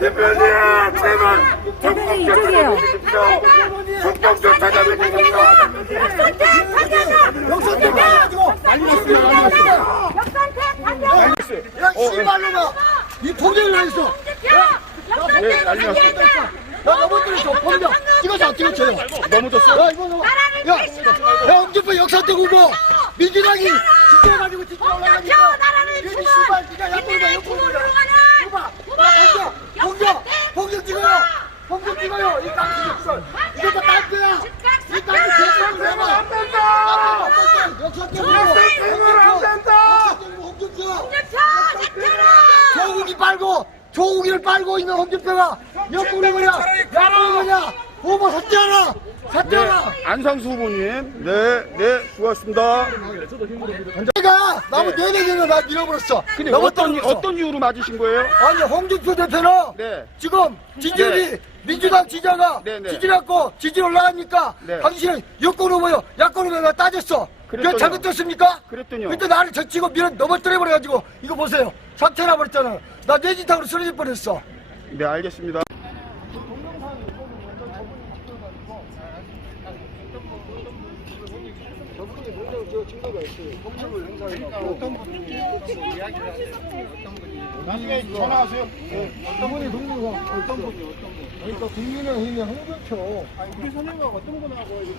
대표님, 제발 대표님 이쪽이에요. 성격적 자자를 보십시오. 역대택 반대하자. 역대택 반대하자. 역대택 반대하자. 역대택 반대하자. 역대택 반대하자. 역대택 반대하자. 역대택 반대하자. 역대택반대하대 역선택 반역 역산대. 택후대민주대이지대해가대고지대해가대고나대는주대 니가 대구를 이거요이단패 역설. 이거 다 깡패야. 이 깡패 역설 대마. 안 된다. 조국이 빨고 조국이를 빨고 있는 홍준표가 옆군리 뭐냐 옆구리 뭐냐 오버 섰지 않아 사퇴 네. 안상수 후보님 네네 수고하셨습니다 내가나무 네. 내내기를 네. 막 네. 밀어버렸어 네데 어떤, 왔어. 어떤 이유로 맞으신 거예요? 아니 홍준표 대표는 네. 지금 진지율이 네. 민주당 지지하나 네, 네. 지지 않고 지지 올라갑니까? 네. 당신은 여권 후보요 야권 후보가 따졌어 그 잘못됐습니까? 그랬더니요 그때 나를 젖히고 밀어 넘어뜨려버려가지고 이거 보세요 사퇴나버렸잖아 나 뇌지탕으로 쓰러질 뻔했어 네 알겠습니다 저분이 먼저 저친가 있어요. 어떤 분이 나중에 전화하세요. 어떤 분이 동무가 어떤 분이 어떤 분. 그러니까 동민이 형 홍준표. 우리 선님하 어떤 분하고.